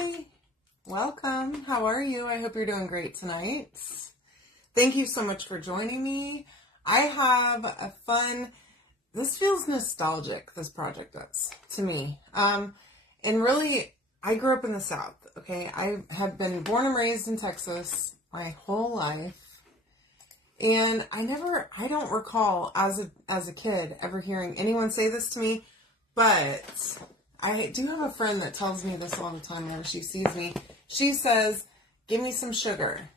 Hi, welcome. How are you? I hope you're doing great tonight. Thank you so much for joining me. I have a fun, this feels nostalgic, this project does, to me. And really, I grew up in the South, okay? I have been born and raised in Texas my whole life. And I don't recall as a kid ever hearing anyone say this to me, but I do have a friend that tells me this all the time whenever she sees me. She says, "Give me some sugar."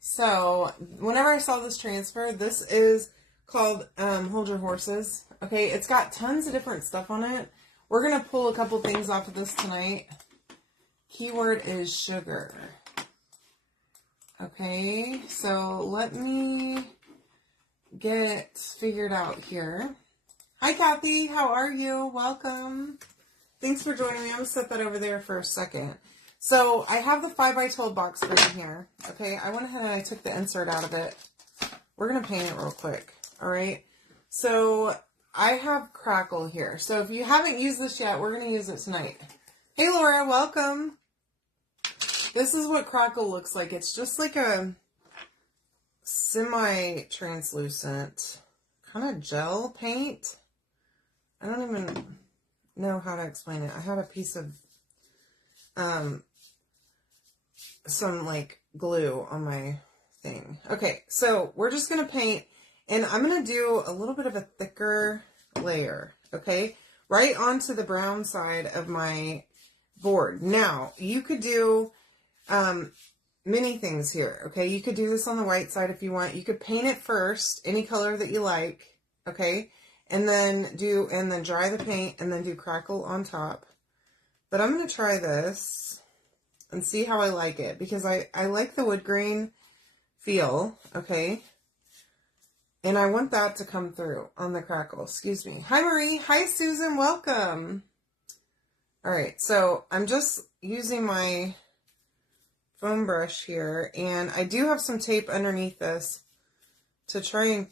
So whenever I saw this transfer, this is called Hold Your Horses. Okay, it's got tons of different stuff on it. We're going to pull a couple things off of this tonight. Keyword is sugar. Okay, so let me get figured out here. Hi, Kathy. How are you? Welcome. Thanks for joining me. I'm going to set that over there for a second. So I have the 5x12 box frame here. Okay, I went ahead and I took the insert out of it. We're going to paint it real quick. All right. So I have Crackle here. So if you haven't used this yet, we're going to use it tonight. Hey, Laura. Welcome. This is what Crackle looks like. It's just like a semi-translucent kind of gel paint. I don't even know how to explain it. I had a piece of some like glue on my thing. Okay, so we're just going to paint, and I'm going to do a little bit of a thicker layer, okay, right onto the brown side of my board. Now, you could do many things here, okay? You could do this on the white side if you want. You could paint it first, any color that you like, okay? And then dry the paint and then do Crackle on top. But I'm going to try this and see how I like it, because I like the wood grain feel, okay? And I want that to come through on the Crackle. Excuse me. Hi, Marie. Hi, Susan. Welcome. All right, so I'm just using my foam brush here, and I do have some tape underneath this to try and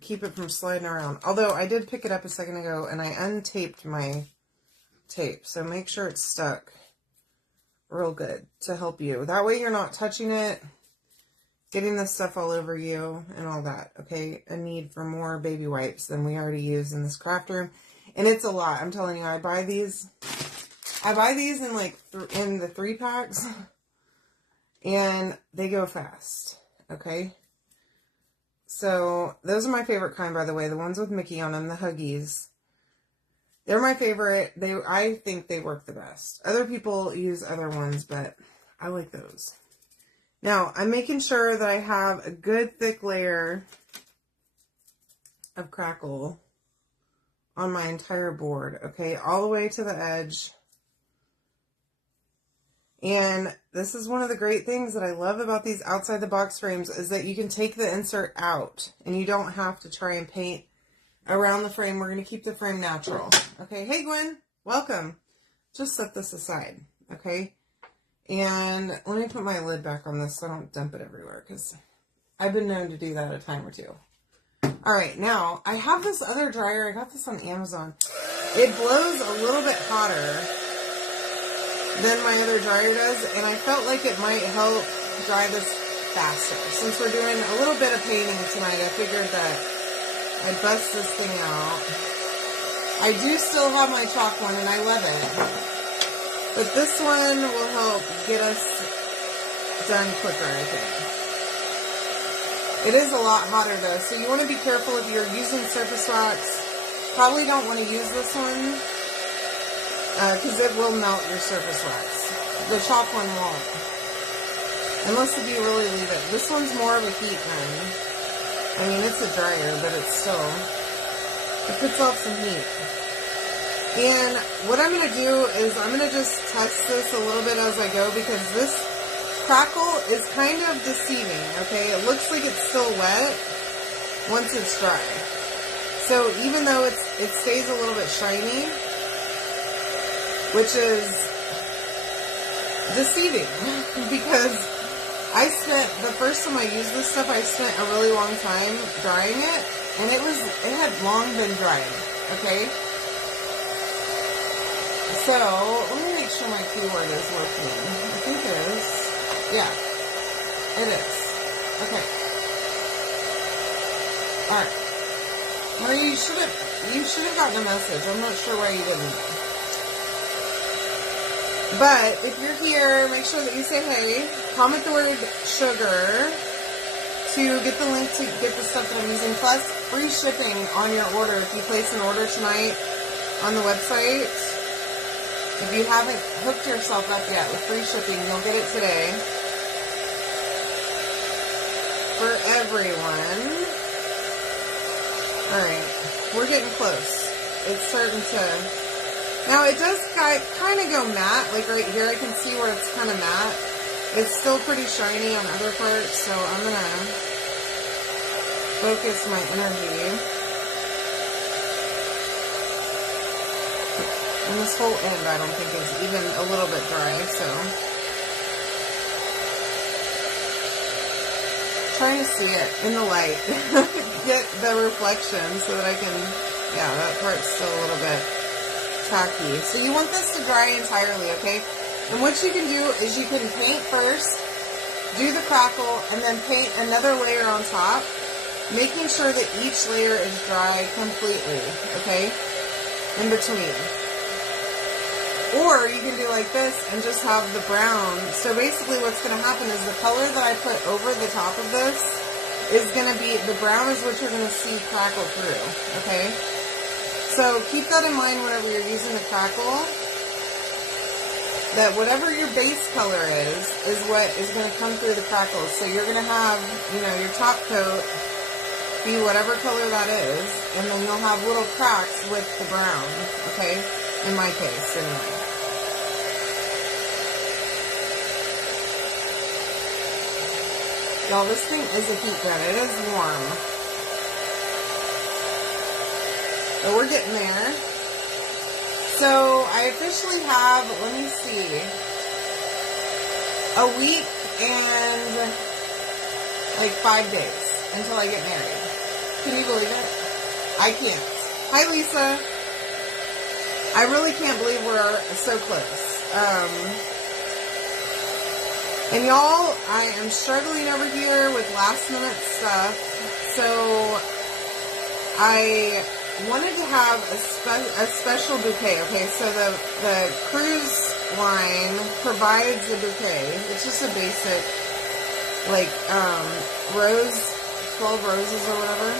keep it from sliding around. Although I did pick it up a second ago and I untaped my tape, so make sure it's stuck real good to help you. That way you're not touching it, getting this stuff all over you and all that, okay? A need for more baby wipes than we already use in this craft room. And it's a lot. I'm telling you, I buy these in like in the 3-packs. And they go fast, okay? So, those are my favorite kind, by the way. The ones with Mickey on them, the Huggies. They're my favorite. I think they work the best. Other people use other ones, but I like those. Now, I'm making sure that I have a good thick layer of Crackle on my entire board, okay? All the way to the edge. And this is one of the great things that I love about these outside the box frames, is that you can take the insert out and you don't have to try and paint around the frame. We're going to keep the frame natural. Okay. Hey, Gwen, welcome. Just set this aside. Okay. And let me put my lid back on this so I don't dump it everywhere, because I've been known to do that a time or two. All right. Now I have this other dryer. I got this on Amazon. It blows a little bit hotter than my other dryer does, and I felt like it might help dry this faster. Since we're doing a little bit of painting tonight, I figured that I'd bust this thing out. I do still have my chalk one, and I love it. But this one will help get us done quicker, I think. It is a lot hotter, though, so you want to be careful if you're using surface wax. Probably don't want to use this one, because it will melt your surface wax. The chalk one won't. Unless if you really leave it. This one's more of a heat gun. I mean, it's a dryer, but it puts off some heat. And what I'm going to do is I'm going to just test this a little bit as I go, because this Crackle is kind of deceiving, okay? It looks like it's still wet once it's dry. So even though it stays a little bit shiny, which is deceiving, because the first time I used this stuff, I spent a really long time drying it, and it had long been dried, okay? So, let me make sure my keyword is working. I think it is. Yeah, it is. Okay. Alright. Well, you should have gotten a message. I'm not sure why you didn't. But if you're here, make sure that you say hey. Comment the word sugar to get the link to get the stuff that I'm using. Plus, free shipping on your order if you place an order tonight on the website. If you haven't hooked yourself up yet with free shipping, you'll get it today. For everyone. Alright, we're getting close. It's starting to... Now, it does kind of go matte. Like right here, I can see where it's kind of matte. It's still pretty shiny on other parts, so I'm going to focus my energy. And this whole end, I don't think is even a little bit dry, so. Trying to see it in the light. Get the reflection so that I can, yeah, that part's still a little bit tacky. So you want this to dry entirely, okay? And what you can do is you can paint first, do the crackle, and then paint another layer on top, making sure that each layer is dry completely, okay? In between. Or you can do like this and just have the brown. So basically what's going to happen is the color that I put over the top of this is going to be, the brown is what you're going to see crackle through, okay? So keep that in mind whenever you're using the crackle, that whatever your base color is what is going to come through the crackles. So you're going to have, you know, your top coat be whatever color that is, and then you'll have little cracks with the brown, okay? In my case, anyway. Y'all, this thing is a heat gun. It is warm. But we're getting there. So, I officially have, let me see, a week and like 5 days until I get married. Can you believe it? I can't. Hi, Lisa. I really can't believe we're so close. And y'all, I am struggling over here with last minute stuff. So I wanted to have a special bouquet. Okay, so the cruise line provides a bouquet. It's just a basic, like, rose, 12 roses or whatever.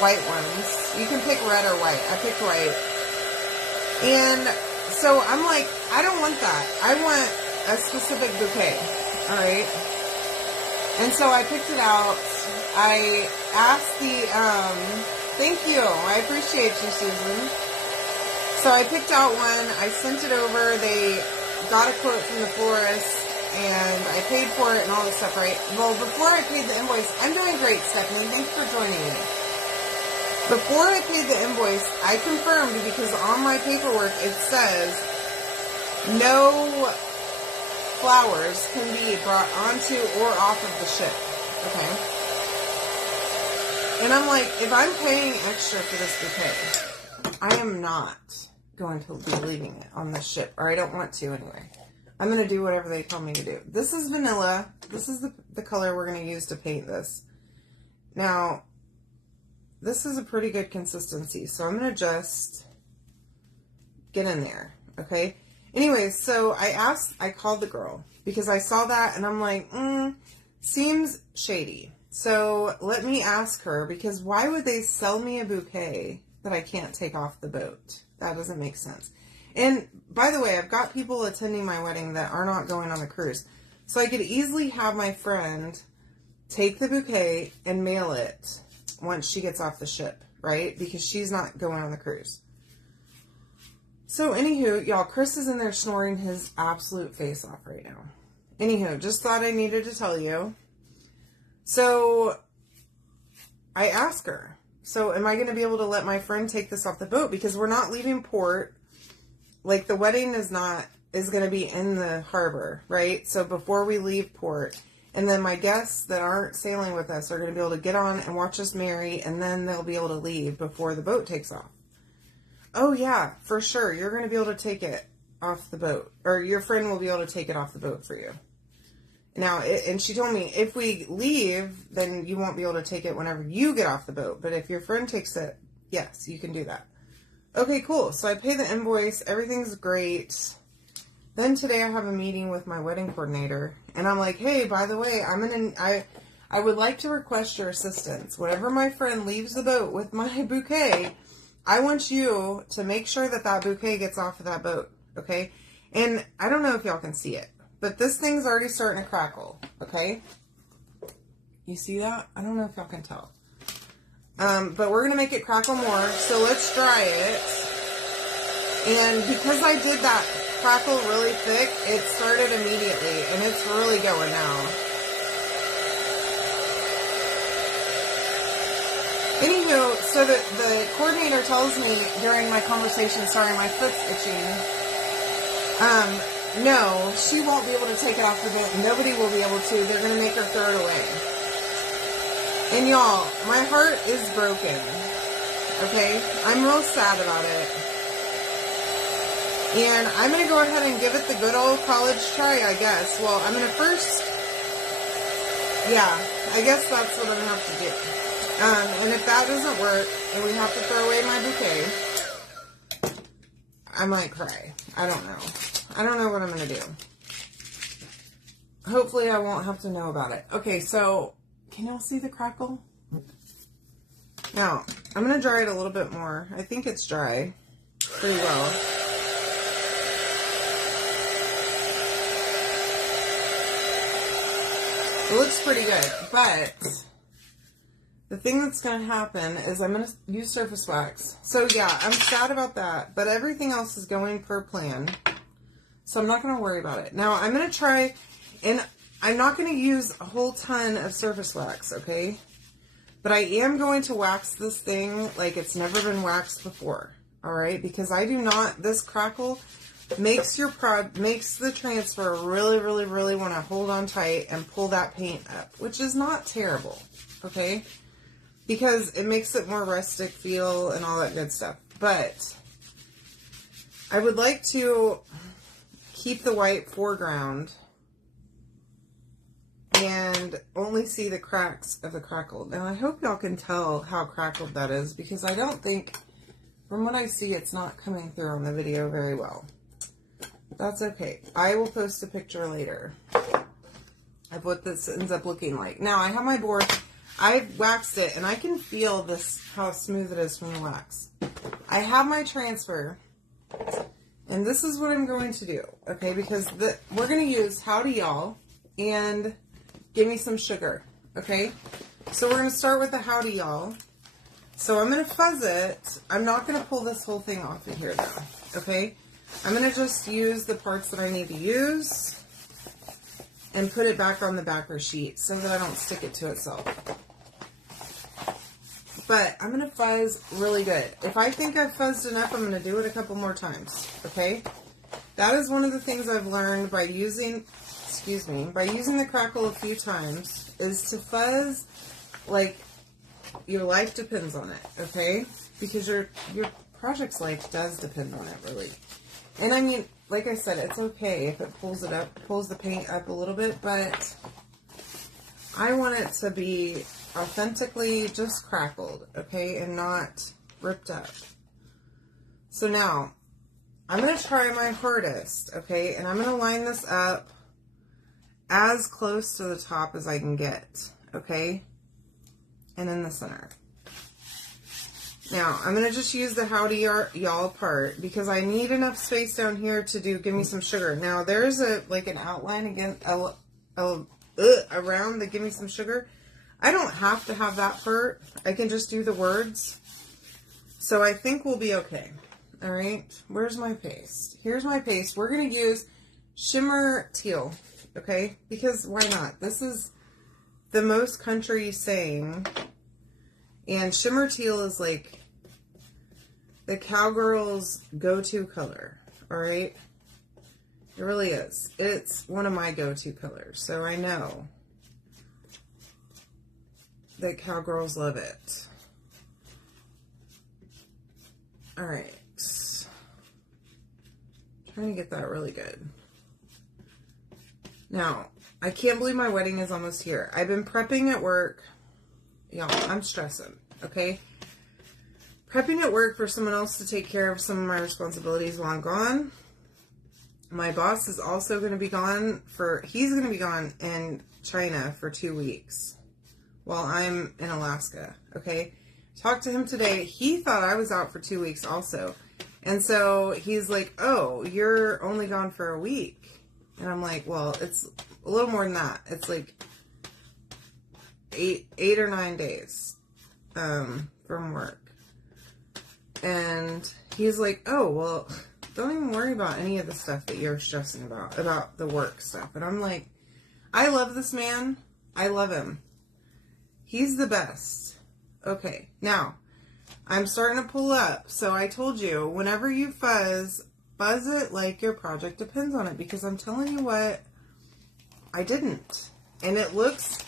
White ones. You can pick red or white. I picked white. And so I'm like, I don't want that. I want a specific bouquet. Alright. And so I picked it out. I asked the, thank you. I appreciate you, Susan. So I picked out one. I sent it over. They got a quote from the florist. And I paid for it and all this stuff, right? Well, before I paid the invoice, I'm doing great, Stephanie. Thanks for joining me. Before I paid the invoice, I confirmed, because on my paperwork it says no flowers can be brought onto or off of the ship. Okay? And I'm like, if I'm paying extra for this bouquet, I am not going to be leaving it on the ship, or I don't want to anyway. I'm going to do whatever they tell me to do. This is vanilla. This is the color we're going to use to paint this. Now, this is a pretty good consistency, so I'm going to just get in there, okay? Anyways, so I called the girl, because I saw that, and I'm like, seems shady. So let me ask her, because why would they sell me a bouquet that I can't take off the boat? That doesn't make sense. And, by the way, I've got people attending my wedding that are not going on the cruise, so I could easily have my friend take the bouquet and mail it once she gets off the ship, right? Because she's not going on the cruise. So, anywho, y'all, Chris is in there snoring his absolute face off right now. Anywho, just thought I needed to tell you. So, I asked her, so am I going to be able to let my friend take this off the boat? Because we're not leaving port. Like, the wedding is going to be in the harbor, right? So, before we leave port. And then my guests that aren't sailing with us are going to be able to get on and watch us marry, and then they'll be able to leave before the boat takes off. Oh, yeah, for sure. You're going to be able to take it off the boat, or your friend will be able to take it off the boat for you. Now, and she told me if we leave, then you won't be able to take it whenever you get off the boat. But if your friend takes it, yes, you can do that. Okay, cool. So I pay the invoice. Everything's great. Then today I have a meeting with my wedding coordinator, and I'm like, hey, by the way, I would like to request your assistance. Whenever my friend leaves the boat with my bouquet, I want you to make sure that that bouquet gets off of that boat, okay? And I don't know if y'all can see it, but this thing's already starting to crackle, okay? You see that? I don't know if y'all can tell. But we're going to make it crackle more, so let's dry it. And because I did that crackle really thick, it started immediately, and it's really going now. Anywho, so the coordinator tells me during my conversation, sorry, my foot's itching. No, she won't be able to take it off the boat. Nobody will be able to. They're going to make her throw it away. And y'all, my heart is broken. Okay? I'm real sad about it. And I'm going to go ahead and give it the good old college try, I guess. Well, I'm going to first... Yeah, I guess that's what I'm going to have to do. And if that doesn't work, and we have to throw away my bouquet, I might cry. I don't know. I don't know what I'm going to do. Hopefully I won't have to know about it. Okay, so, can y'all see the crackle? Now, I'm going to dry it a little bit more. I think it's dry pretty well. It looks pretty good, but... the thing that's going to happen is I'm going to use surface wax. So yeah, I'm sad about that, but everything else is going per plan. So I'm not going to worry about it. Now I'm going to try, and I'm not going to use a whole ton of surface wax, okay? But I am going to wax this thing like it's never been waxed before, all right? Because I do not, this crackle makes the transfer really, really, really want to hold on tight and pull that paint up, which is not terrible, okay? Because it makes it more rustic feel and all that good stuff. But I would like to keep the white foreground and only see the cracks of the crackle. Now I hope y'all can tell how crackled that is, because I don't think, from what I see, it's not coming through on the video very well. That's okay. I will post a picture later of what this ends up looking like. Now I have my board. I've waxed it, and I can feel this, how smooth it is from the wax. I have my transfer, and this is what I'm going to do, okay? Because we're going to use Howdy, y'all, and Gimme Some Sugar, okay? So we're going to start with the Howdy, y'all. So I'm going to fuzz it. I'm not going to pull this whole thing off of here, though, okay? I'm going to just use the parts that I need to use and put it back on the backer sheet so that I don't stick it to itself. But I'm going to fuzz really good. If I think I've fuzzed enough, I'm going to do it a couple more times, okay? That is one of the things I've learned by using, by using the crackle a few times, is to fuzz like your life depends on it, okay? Because your project's life does depend on it, really. And I mean, like I said, it's okay if it pulls the paint up a little bit, but I want it to be authentically just crackled, okay, and not ripped up. So now, I'm going to try my hardest, okay, and I'm going to line this up as close to the top as I can get, okay, and in the center. Now, I'm going to just use the Howdy Y'all part, because I need enough space down here to do Gimme Some Sugar. Now, there's an outline again, around the Gimme Some Sugar. I don't have to have that part. I can just do the words. So I think we'll be okay. All right. Where's my paste? Here's my paste. We're going to use Shimmer Teal. Okay. Because why not? This is the most country saying. And Shimmer Teal is like the cowgirl's go-to color. All right. It really is. It's one of my go-to colors. So I know that cowgirls love it. All right. trying to get that really good. Now, I can't believe my wedding is almost here. I've been prepping at work. Y'all, I'm stressing, okay? Prepping at work for someone else to take care of some of my responsibilities while I'm gone. My boss is also going to be gone he's going to be gone in China for 2 weeks while I'm in Alaska, okay? Talked to him today. He thought I was out for 2 weeks also. And so he's like, oh, you're only gone for a week. And I'm like, well, it's a little more than that. It's like eight or 9 days from work. And he's like, oh, well, don't even worry about any of the stuff that you're stressing about the work stuff. And I'm like, I love this man. I love him. He's the best. Okay, now, I'm starting to pull up. So I told you, whenever you fuzz it like your project depends on it. Because I'm telling you what, I didn't. And it looks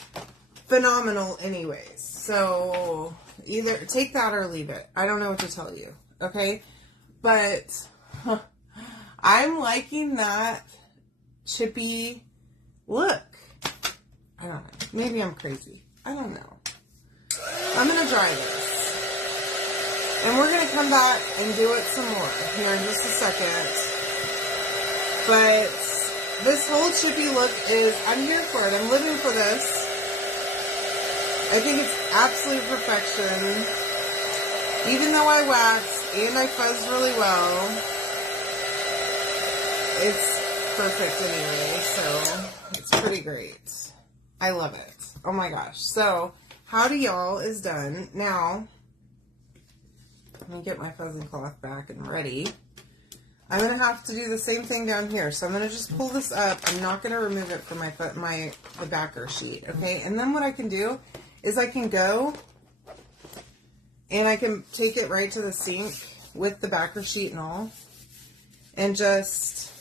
phenomenal anyways. So either take that or leave it. I don't know what to tell you. Okay? But I'm liking that chippy look. I don't know. Maybe I'm crazy. I don't know. I'm going to dry this. And we're going to come back and do it some more here in just a second. But this whole chippy look is, I'm here for it. I'm living for this. I think it's absolute perfection. Even though I waxed and I fuzzed really well, it's perfect anyway. So it's pretty great. I love it. Oh my gosh. So Howdy Y'all is done. Now, let me get my fuzzing cloth back and ready. I'm going to have to do the same thing down here. So I'm going to just pull this up. I'm not going to remove it from the backer sheet. Okay. And then what I can do is I can go and I can take it right to the sink with the backer sheet and all. And just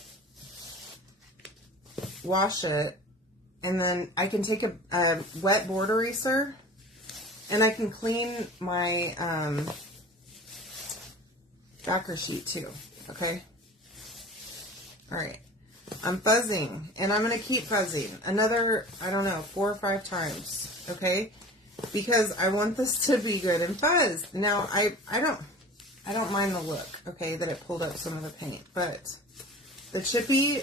wash it. And then I can take a wet board eraser. And I can clean my backer sheet too, okay? All right, I'm fuzzing, and I'm going to keep fuzzing another, I don't know, 4 or 5 times, okay? Because I want this to be good and fuzzed. Now, I don't mind the look, okay, that it pulled up some of the paint, but the chippy,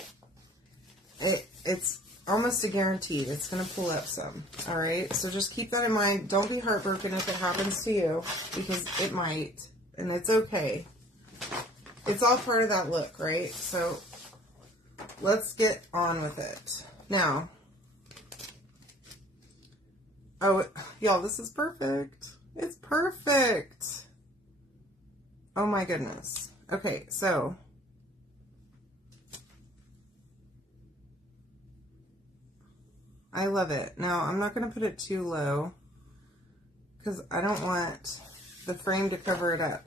it's almost a guarantee it's going to pull up some, all right? So just keep that in mind. Don't be heartbroken if it happens to you, because it might, and it's okay. It's all part of that look, right? So let's get on with it. Now, oh, y'all, this is perfect. It's perfect. Oh my goodness. Okay, so I love it. Now, I'm not going to put it too low because I don't want the frame to cover it up.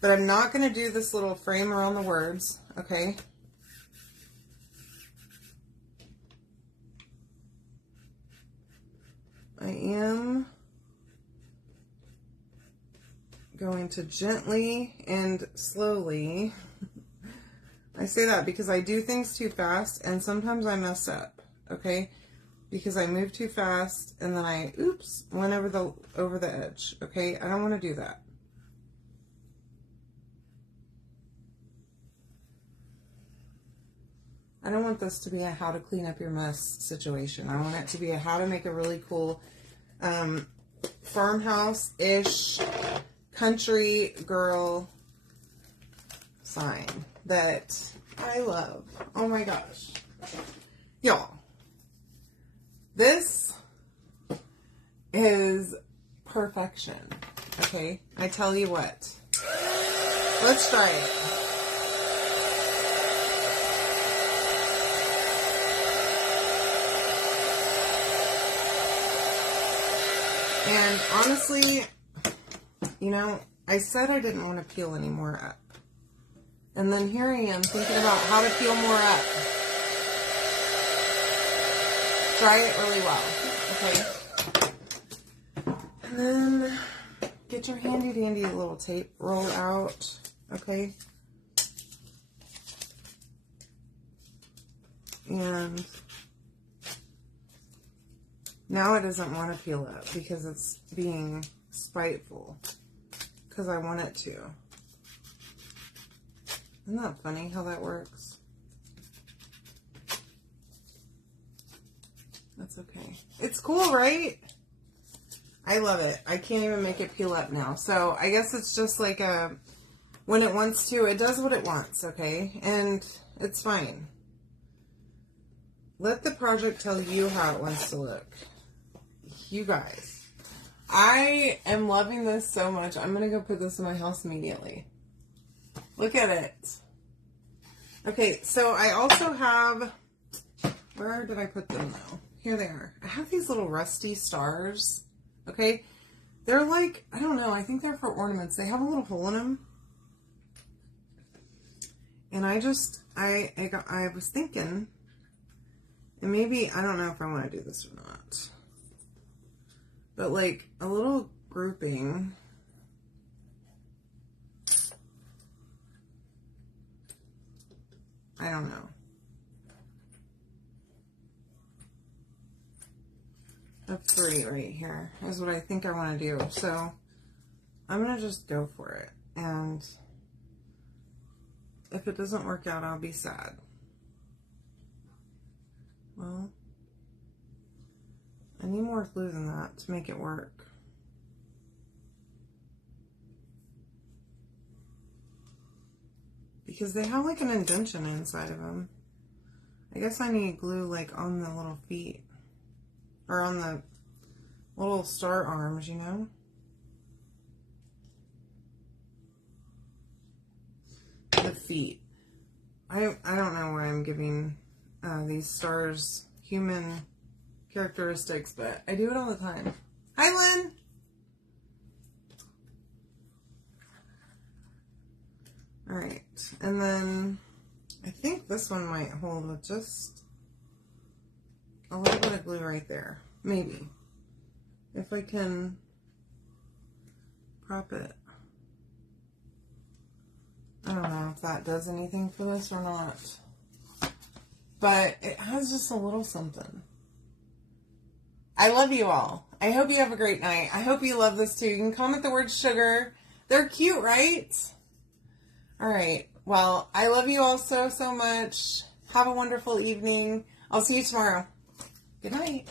But I'm not going to do this little frame around the words, okay? I am going to gently and slowly. I say that because I do things too fast and sometimes I mess up, okay? Because I move too fast and then I, oops, went over the edge, okay? I don't want to do that. I don't want this to be a how to clean up your mess situation. I want it to be a how to make a really cool farmhouse-ish country girl sign that I love. Oh my gosh. Y'all, this is perfection, okay? I tell you what. Let's try it. And honestly, you know, I said I didn't want to peel any more up. And then here I am thinking about how to peel more up. Dry it really well, okay? And then get your handy dandy little tape roll out, okay? And now it doesn't want to peel up because it's being spiteful. Because I want it to. Isn't that funny how that works? That's okay. It's cool, right? I love it. I can't even make it peel up now. So I guess it's just like a, when it wants to, it does what it wants, okay? And it's fine. Let the project tell you how it wants to look. You guys. I am loving this so much. I'm going to go put this in my house immediately. Look at it. Okay, so I also have, where did I put them though? Here they are. I have these little rusty stars. Okay, they're like, I don't know, I think they're for ornaments. They have a little hole in them. And I was thinking, and maybe, I don't know if I want to do this or not. But like a little grouping. I don't know. Of 3 right here is what I think I want to do. So I'm going to just go for it. And if it doesn't work out, I'll be sad. Well, I need more glue than that to make it work. Because they have like an indentation inside of them. I guess I need glue like on the little feet. Or on the little star arms, you know? The feet. I don't know why I'm giving these stars human characteristics, but I do it all the time. Hi, Lynn! Alright, and then I think this one might hold with just a little bit of glue right there. Maybe. If I can prop it. I don't know if that does anything for this or not. But it has just a little something. I love you all. I hope you have a great night. I hope you love this too. You can comment the word sugar. They're cute, right? Alright. Well, I love you all so, so much. Have a wonderful evening. I'll see you tomorrow. Good night.